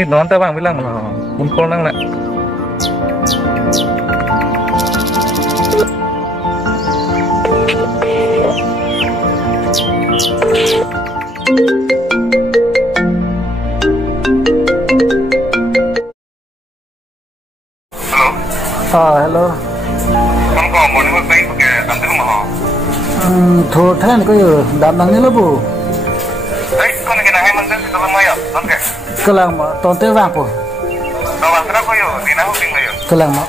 Nít nón ta bang bilang mà muốn con năng lại. Hello. Con có muốn một bánh cái tắm nước mà họ. Thôi thế này có gì đam năng như là bù. Đấy, con cái này hay mang đến tao mới à? Con cái. Cái làng mà toàn tế vàng của. Tao bảo sao có gì thì nó không tin mày à? Cái làng mà.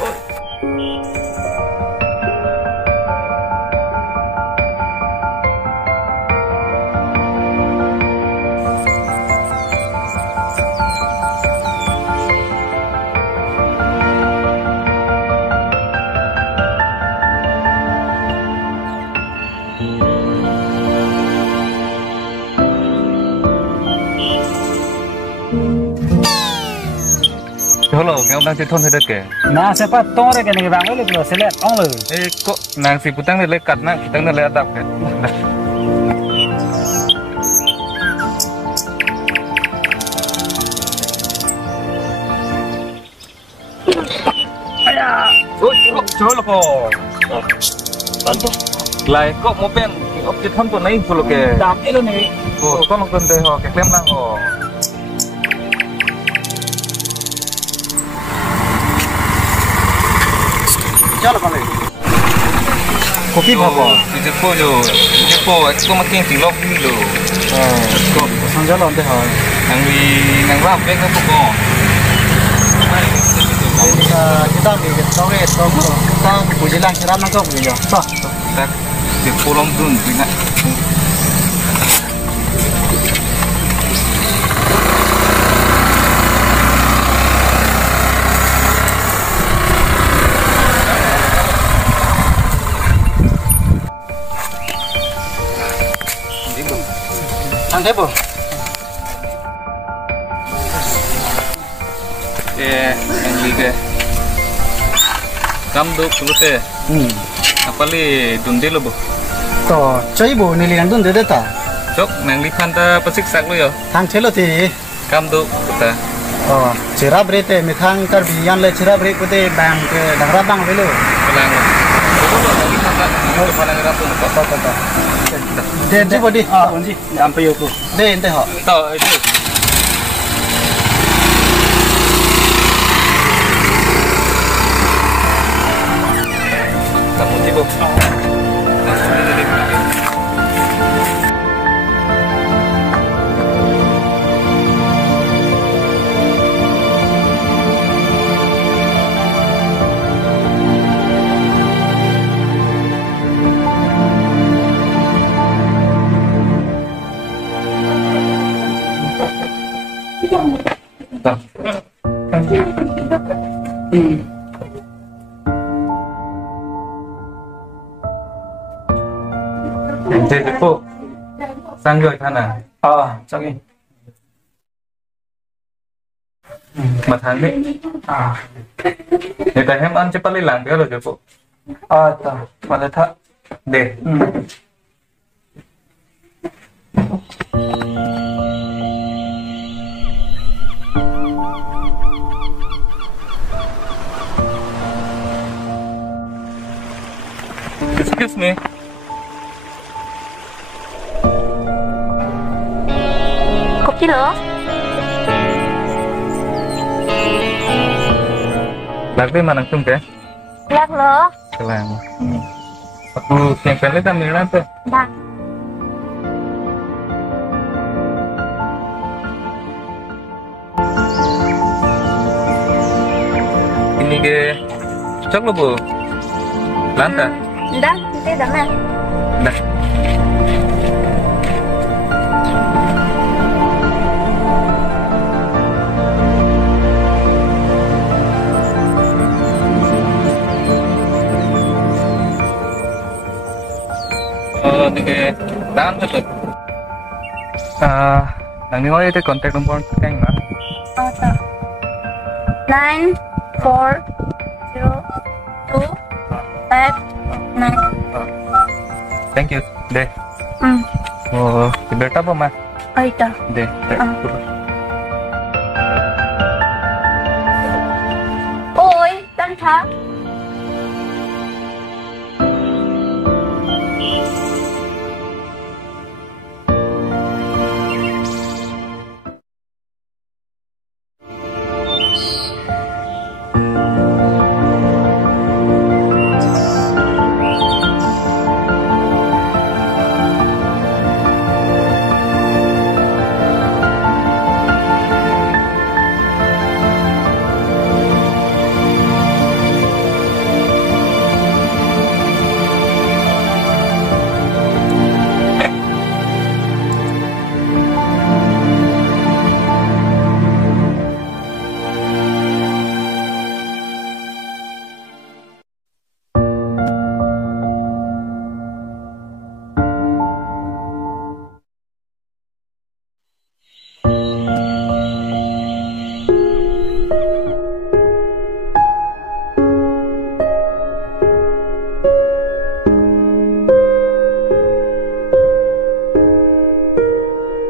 Hello, cái ông đang trên thôn hay đây kể. Nah, siapa tong re cái vàng ấy được select ong rồi. Ê, kok nàng si putang này lấy cắt nè, putang này lấy adap cái. Ayah, ôi, trời là kok. Lại kok mau pen, objek thon tuh naik dulu ke. Đam ấy luôn này. Oh, con nonton deh, oh, kayak klem lah, oh. Cho là con này. Kopi apa? Jeppo, aku makin tinggal dulu. Kok sang jalan deh hal. Nang rap kan aku kok. Kita di sore kita puji lang siram nang kok ya. Sah. Tak di pulang dun bina. Ang tebo. Yang liga. Kamu dulu teh. Apa li dundi lo bu? To, chơi bộ này liền đun để ta. Cok, nang lipan ta pasik sak lo yo. Thang chelo thì. Kamu kita. Cerah berite, mikang karbian le cerah berit putih bang ke daerah bang dulu. Kelang. Kau lo nang lipan ta. Kau paling rapi lo. Ta. Den je bodi. Onji, sampai yo tu. Den deh ho. Tahu itu. Kamu sibuk. Thế phụ sang người thân à? Chắc đi. Mà tháng đấy. Người ta em ăn chứ bắt lấy làng nữa rồi chứ phụ. Ta, Mà là thật. Để. Excuse me. Kopi lo? Lagi mana tum ke? Lag lo? Kelang. Aku yang pendek kan mirip apa? Dah. Ini ke cocok lo bu? Lantai? Dah, kita dah nak. Dah. Cái đám thật lực Nang nói cái contact number keng na 94025. Thank you. Deh. Oh, berapa ma? Aita. Deh. था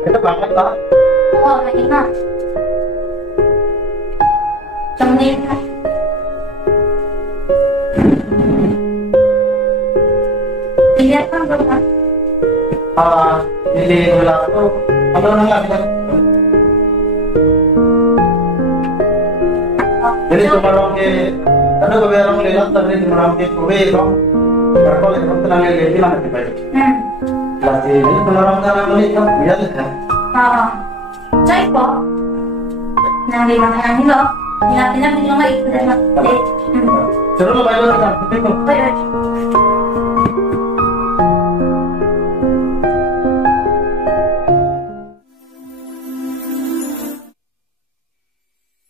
Kita bangun tak? oh lagi nak temenin kan lihat kan belum kan Jadi bulan itu apa namanya kita? Jadi cuma orang ke ada beberapa orang lihat tapi cuma orang ke kue dong. Kalau yang tenang yang lebih lah lebih baik. Lagi ini cuma orang tanah melihat biar kan. cai po nang di mana yang ini loh nilatinnya punya nggak ikut dan mati Terus lo bayar kan? Betul. baik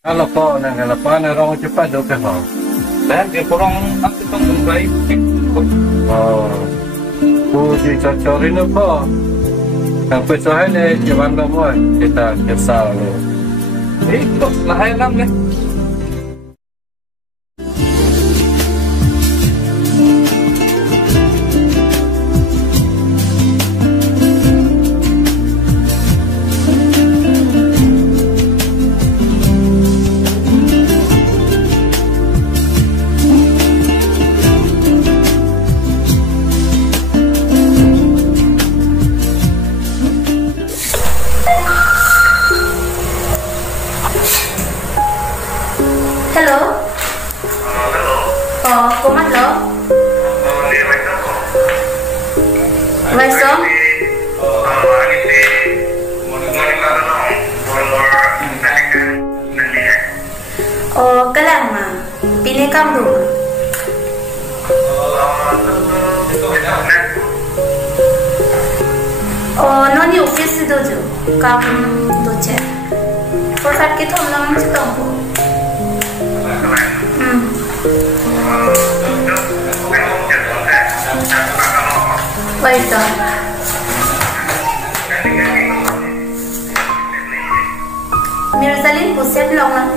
Kalau po nang lapangan orang cepat do ke ho. Dan dia kurang aku tong baik. Oh. Bu di cocorin po. Sampai sore ni jaman lo mo kita kesal lo. Itu lahir lang ni. hello oh kumat lo Weso oh kalang ma pilih kamu oh noni office dojo kamu doce Pusat kita orang mesti tahu. Baik dah. Mirsalin pusat long lah.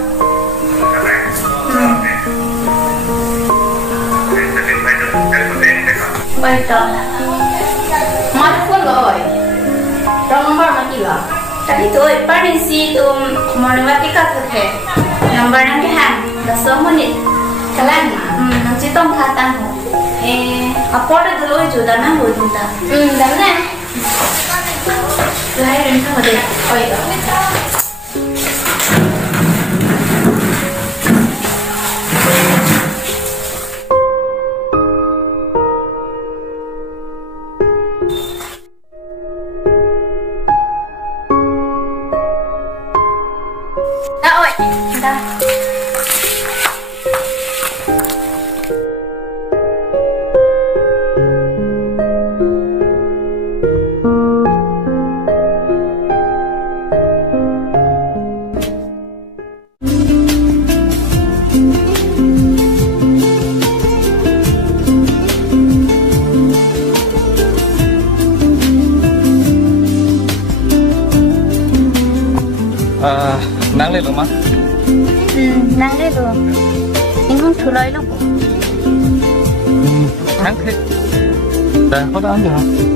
Baik dah. Mat pun loy. Nomor mati lah. Tadi tu, permisi tu menolak kita tu. Nomor nanti hang, 10 menit. Kalian, nanti tong kata ho. Apa ada dulu itu dah nak buat kita. Dah nak. Lahir itu ada. Oh itu. Dah, oi. Dah. Nang lên rồi mà. Nang lên rồi. Anh không thử lấy lúc. Nang thế. Đây, có đã ăn được không?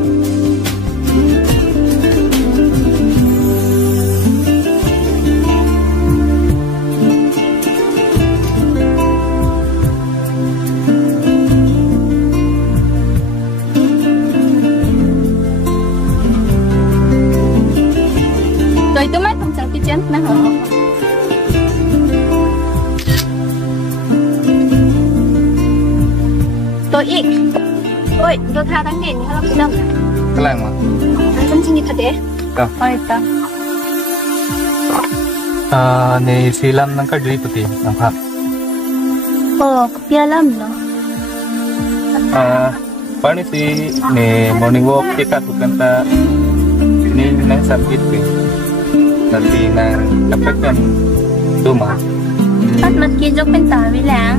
ตัวอีกโอ้ยตัวทาทั้งเด่นถ้าเราไปนั่ง Kelang mah. kan sini tadi Kau. oh itu Ni silam nang ka diri putih nampak. oh kepialam loh Pani si ni morning walk kita bukan ta ini nang sakit pi. Nanti nang dapat kan rumah. kan meski jok pentah bilang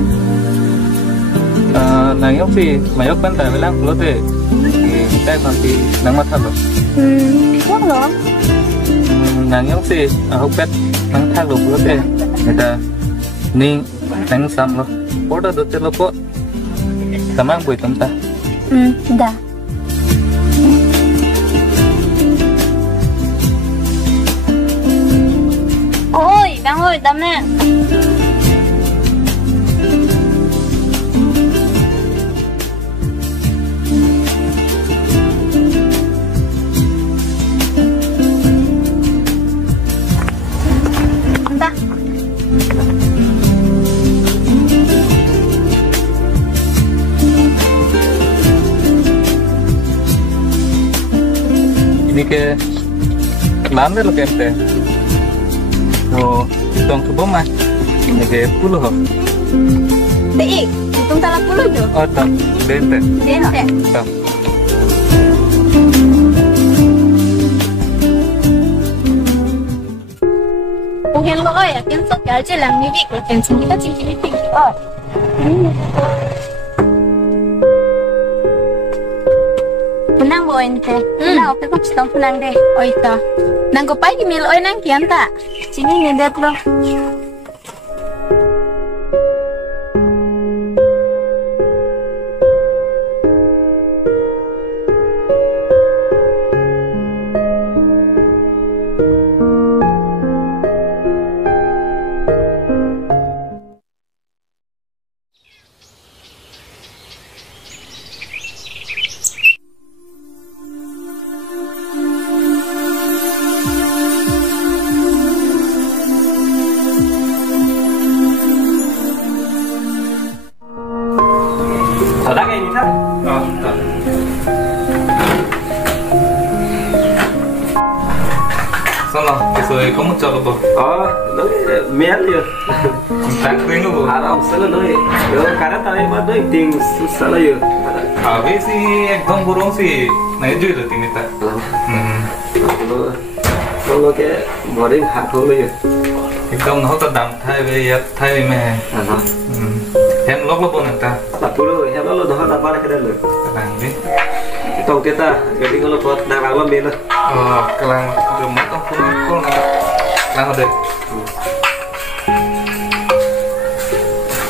Nang yok si mayok kan ta bilang lo te. Kita pasti nang mata lo. kok loh Nang yok si hopet nang thang lo lo te. Kita ni nang sam lo. Order do te lo ko. Tamang buat temta. dah ôi bang ơi tắm nè ta Ini ke mana lo kente? Oh, tong ke boma. Ini ke puluh. Tik, hitung talak puluh tu. Oh, tong dente. Dente. Tong. Mungkin lo ya, kan sok aja lang ni bik, kan sini kita cincin meeting. Oh. Punang bo ente. Nah, oke kok citong punang deh. Oh itu. Nang ko pai mil oi nang kian ta. Sini ni det lo. Sono, kesuai kamu coba bo. Nói mẹ liền. Tak kering lo bo. Aram selalu nói. Yo karena tadi mah nói ting selalu yo. Habis si ekdom burung si, naik jual tu ini tak. Kalau ke boring hak dulu ya. Ekdom noh tu dam thai be ya thai be meh. Hem lok lo bo nanti. Tak perlu, ya lo dah ada pada kita lo. Kelang be. Tong kita, jadi kalau buat dah malam bela. Oh, kelang gemuk tu pun kelang ada.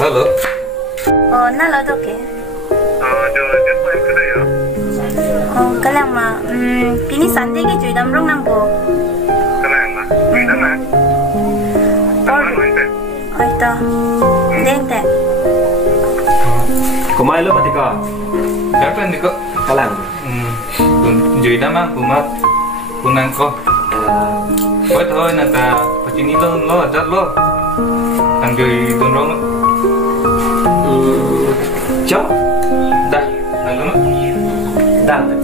Halo. Oh, nah lo tu ke. Dia pun yang kedua ya. Oh, kalang mah. Kini sandi ke cuy damrong nang bo. Kelang lah. Bila mana? Taman mana? Oh itu. Dente. Kemai lo mati kau? Siapa ni kok? Kalang. Jadi nama kumat kunang kok. Ôi thôi là ta phải chỉ đi lên lo rất lo. Thằng người tuần rong. Chó. Đây, thằng nó. Dan.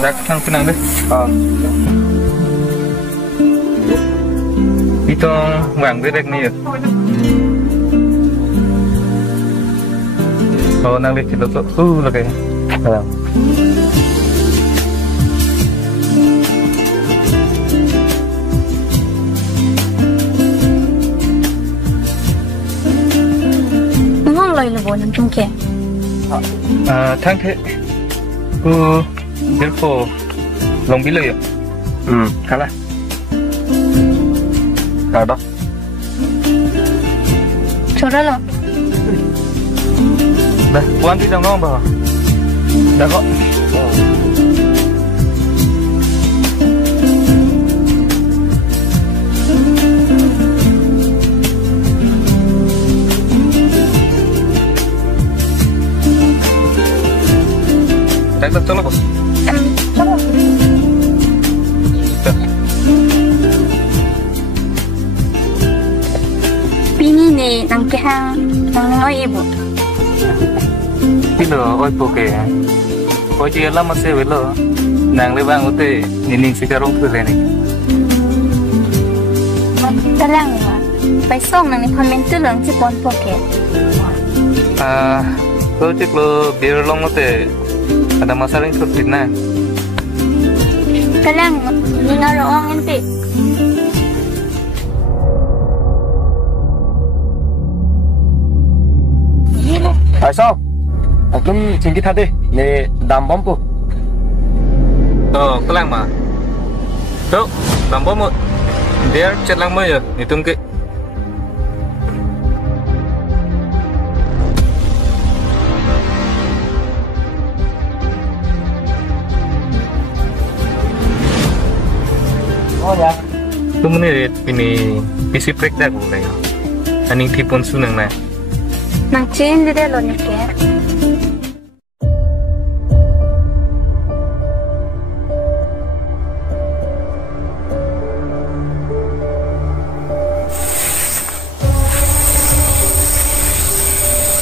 Dak thang pinang deh. Itu vàng với đẹp này. Kalau nang lihat itu tuh lagi. Kalau ngon lời là bộ nằm chung kẻ. thang thế. Therefore, long bila ya. Kalah. Ada. Coba lo. Dah, puan di dalam bawah. Dah kok. Pini ni nang kehang nang oi ibu. Pilo oi poke. Oi dia lama se velo. Nang le bang ute nining sikarong tu le ni. Talang ma. Pai song nang ni comment tu lang si pon poke. Kau cek lo biar long ute ada masalah yang sulit na. Talang ni ngaroong ente. Tại sao? Cũng chính cái thật đi, nè đàm bom po. Kelang mah. Tuh, lampu mu. Dia cat lang mo ya, hitung ke. Oh ya. Tu menit ini isi prek dah gue nih. Aning tipon sunang na. Nang chen de lo ni ke.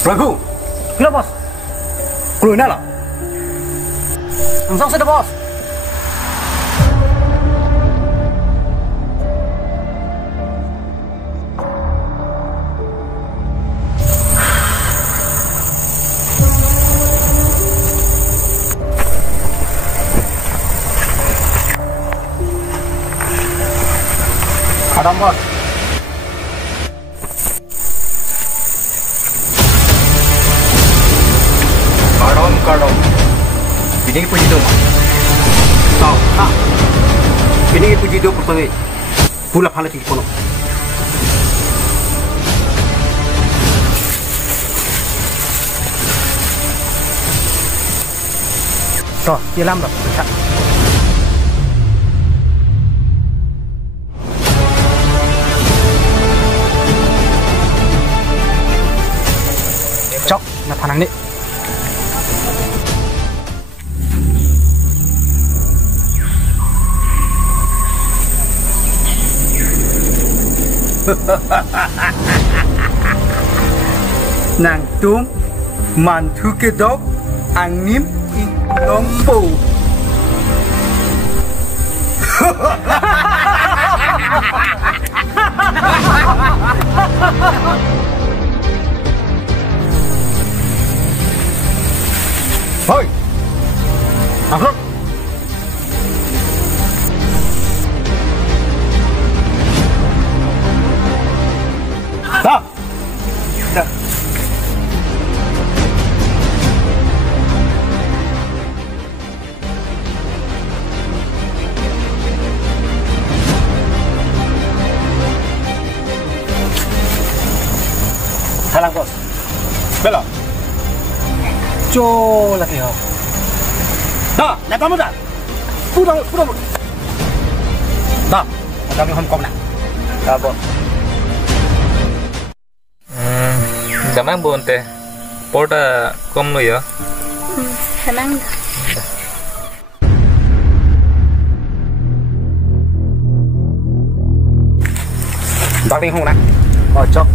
Ragu, kenapa bos? Keluar lah. Langsung sudah bos. Adam bos. Kadang. Ini puji doa. Tahu? Ini puji doa pertama. Pula pahala tinggi kono. So, dia lambat. Cok, nak tanang ni. Nàng tum mantu ke dok angnim inompo. Hoi, apa? Dah. Dah. Salam bos. Bela. Jo lagi ho. Dah, nak kamu dah. Pulang. Dah, kami hom kom nak. Dah bos. Damang bon teh. Porta kom lo ya. Senang. Bác đi không nè. Chốc.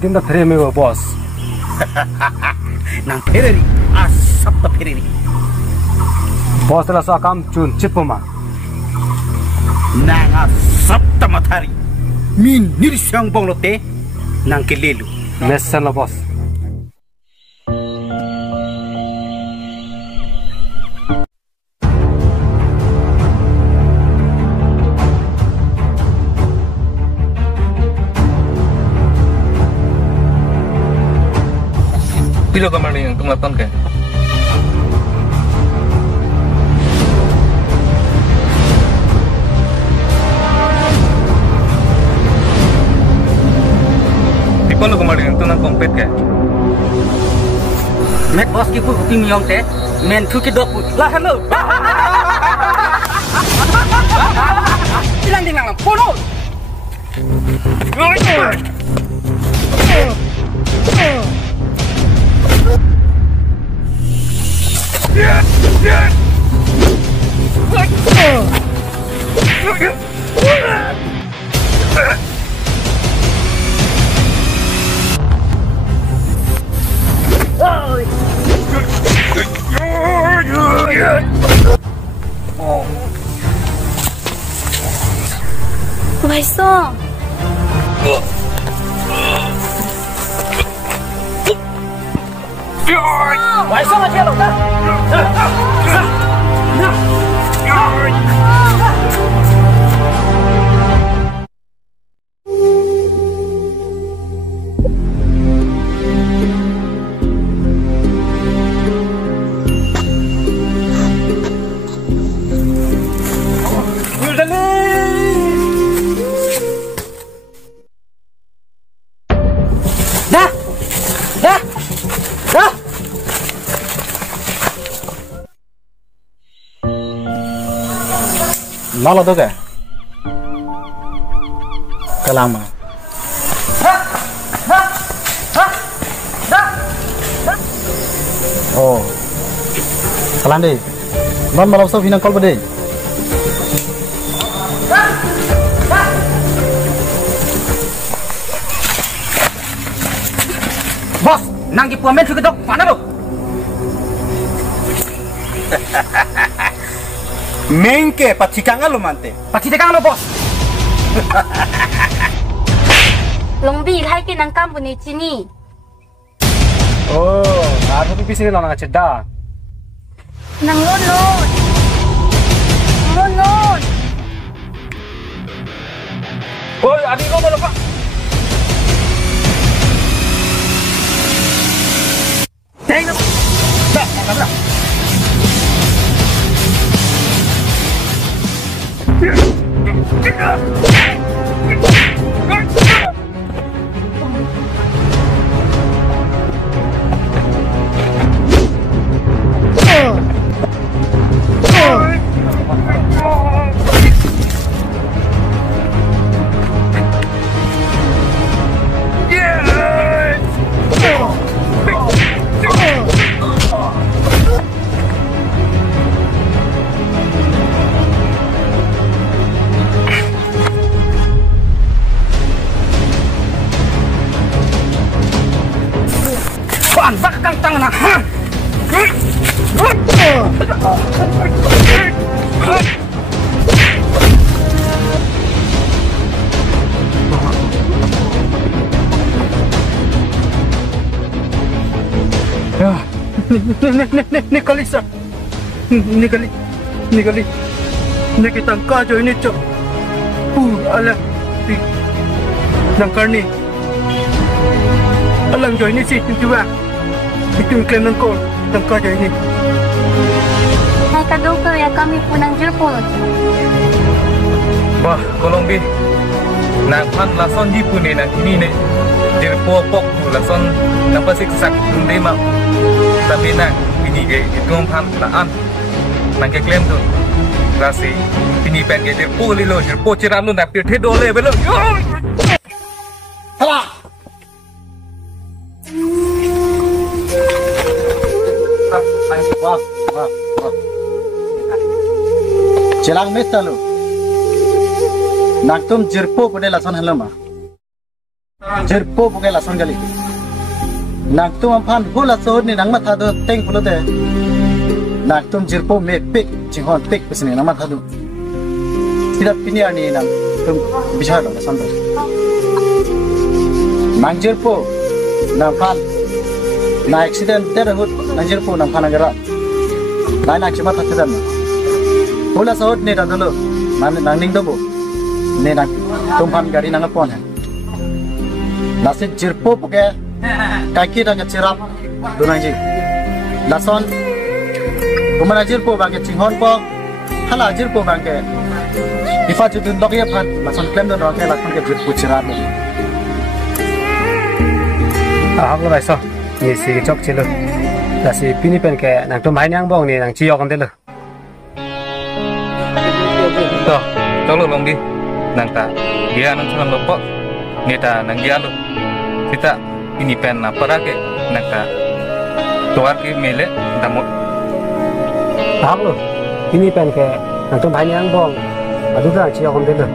Tinda frame go boss. Nang fereri. Asap ta fereri. Boss la sa kam chun chipuma. Nang asap ta mathari. Min nirsyang bonglote nang kelelu. Lesson la boss. Pilo kamar yang tunggaton ke? Pilo kamar yang tunang kompet ke? Met bos ki pu ting yong te men thu ki dok la hello. Ilang ding lang pono. Yeah. Why so much yellow? Malo tu ke? Kelama. Oh, kelam deh. Non malam so final call berde. Bos, nang di puamen suka dok, mana lo? Mengke patikangan lo mante. Patikangan lo bos. Longbi hai ke nang kampung ni cini. Oh, aku tu bising lo nang cedar. Nang lon. Lon. Oh, adik kau malu pak. Tengok. Dah, dah. Ansak kang tangan. Ya, ni kali sah. Ni kali. Ni kita angkat jo ini cok. Alah. Nangkar ni. Alang jo ini sih juga. Itu klaim nangkol, tangkar je ini. Hai kadang ya kami punang jerpol. Wah, Kolombi. Nak pan lason di pun nak ini ne. Jerpo pok tu lason nampak siksak tunde mak. Tapi nak ini ke itu pan laan. Nak ke klaim tu. Rasi ini pen ke jerpo lilo jerpo cerak lu nak pilih dole belum. Salah. Wah. Celang mesta lo. Nak tum jerpo pada lason halama. Jerpo pakai lason kali. Nak tum ampan bola sohor ni nang mata do teng pulo te. Nak tum jerpo me pek cinghon pek pesini nang mata do. Tidak piniar ni nang tum bicara lason do. Nang jerpo nang pan. Na accident terhut nang jerpo nang pan agara. Lain nak cuma tak sedar. Bola sahut ni dah dulu. Nang ning dobo. Ni nak tumpan gari nang apon. Nasi jerpo pakai kaki dah cerap dunang ji. Lason kumana jerpo pakai cinghon po. Hala jerpo pakai. Ifa jutu dok ya pan. Lason klaim don pakai lason ke jerpo cerap. Aku dah so. Ni si cok cilo. Nasi pini pen ke nang tum hai nyang bong ni nang ciok kan telo. Toh, tolong long di. Nang ta dia nang sangat lupa. Ni ta nang dia lu. Kita ini pen apa lagi? Nang ta tuar ke mele damut. Aku pini pen ke nang tum hai nyang bong. Aduh dah ciok kan telo.